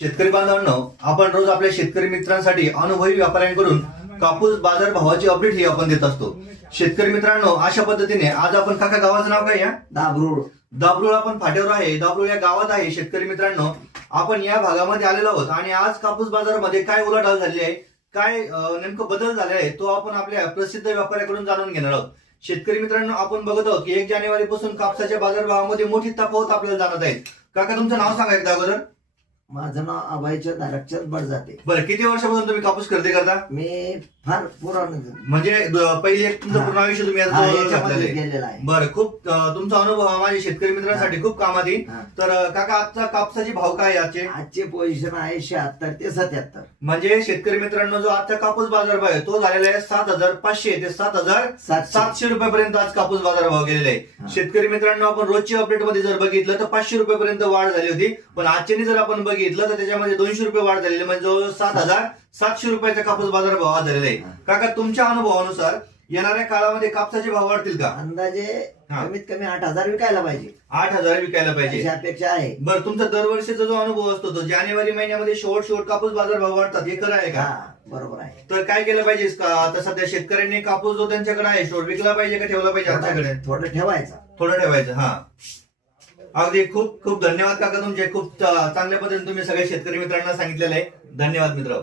शेतकरी बांधवांनो, आपण रोज आपल्या शेतकरी मित्रांसाठी अनुभवी व्यापाऱ्यांकडून कापूस बाजार भावाची अपडेट ही आपण देत असतो. शेतकरी मित्रांनो, अशा पद्धतीने आज आपण काका गावाचं नाव काय? या दाबरूळ आपण फाट्यावर आहे. दाबरूळ या गावात आहे. शेतकरी मित्रांनो, आपण या भागामध्ये आलेलो आहोत आणि आज कापूस बाजारामध्ये काय उलाढाल झाली आहे, काय नेमकं बदल झाले आहे, तो आपण आपल्या प्रसिद्ध व्यापाऱ्याकडून जाणून घेणार आहोत. शेतकरी मित्रांनो, आपण बघत आहोत की 1 जानेवारी पासून कापसाच्या बाजारभावामध्ये मोठी तफावत आपल्याला जाणवत आहे. काका, तुमचं नाव सांगा एकदा अगोदर. माझं नाव अभयचंद धारकचंद बडजाते. बरं, किती वर्षापासून तुम्ही कापूस खरेदी करता? मी फार पुराण म्हणजे पहिले एक तुमचं पूर्ण आयुष्य तुम्ही यात घातलेलं आहे. गेलेला आहे. बरं, खूप तुमचा अनुभव माझ्या शेतकरी मित्रांसाठी खूप कामात येईल. तर काका, आजचा कापसाची भाव काय आहे? आजचे पोझिशन आहे 76 ते 77. म्हणजे शेतकरी मित्रांनो, जो आजचा कापूस बाजार भाव आहे तो झालेला आहे 7,500 ते 7,700 रुपयापर्यंत आज कापूस बाजार भाव गेलेला आहे. शेतकरी मित्रांनो, आपण रोजची अपडेट मध्ये जर बघितलं तर 500 रुपयापर्यंत वाढ झाली होती, पण आजच्या जर आपण बघितलं तर त्याच्यामध्ये 200 रुपये वाढ झालेली, म्हणजे जवळ 7,700 रुपयाचा कापूस बाजार भाव झालेला आहे. काका, तुमच्या अनुभवानुसार येणाऱ्या काळामध्ये कापसाचे भाव वाढतील का? अंदाजे कमीत कमी 8,000 विकायला पाहिजे. 8,000 विकायला पाहिजे अशी अपेक्षा आहे. बरं, तुमचा दरवर्षीचा जो अनुभव असतो तो जानेवारी महिन्यामध्ये शेवट कापूस बाजार भाव वाढतात, हे खरं आहे का? बरोबर आहे. तर काय केलं पाहिजे का? आता सध्या शेतकऱ्यांनी कापूस जो त्यांच्याकडे आहे स्टोर विकला पाहिजे का ठेवला पाहिजे? आमच्याकडे थोडं ठेवायचं. हा, अगदी खूप खूप धन्यवाद काका तुमचे. खूप चांगल्या पद्धतीने तुम्ही सगळ्या शेतकरी मित्रांना सांगितलेलं आहे. धन्यवाद मित्र.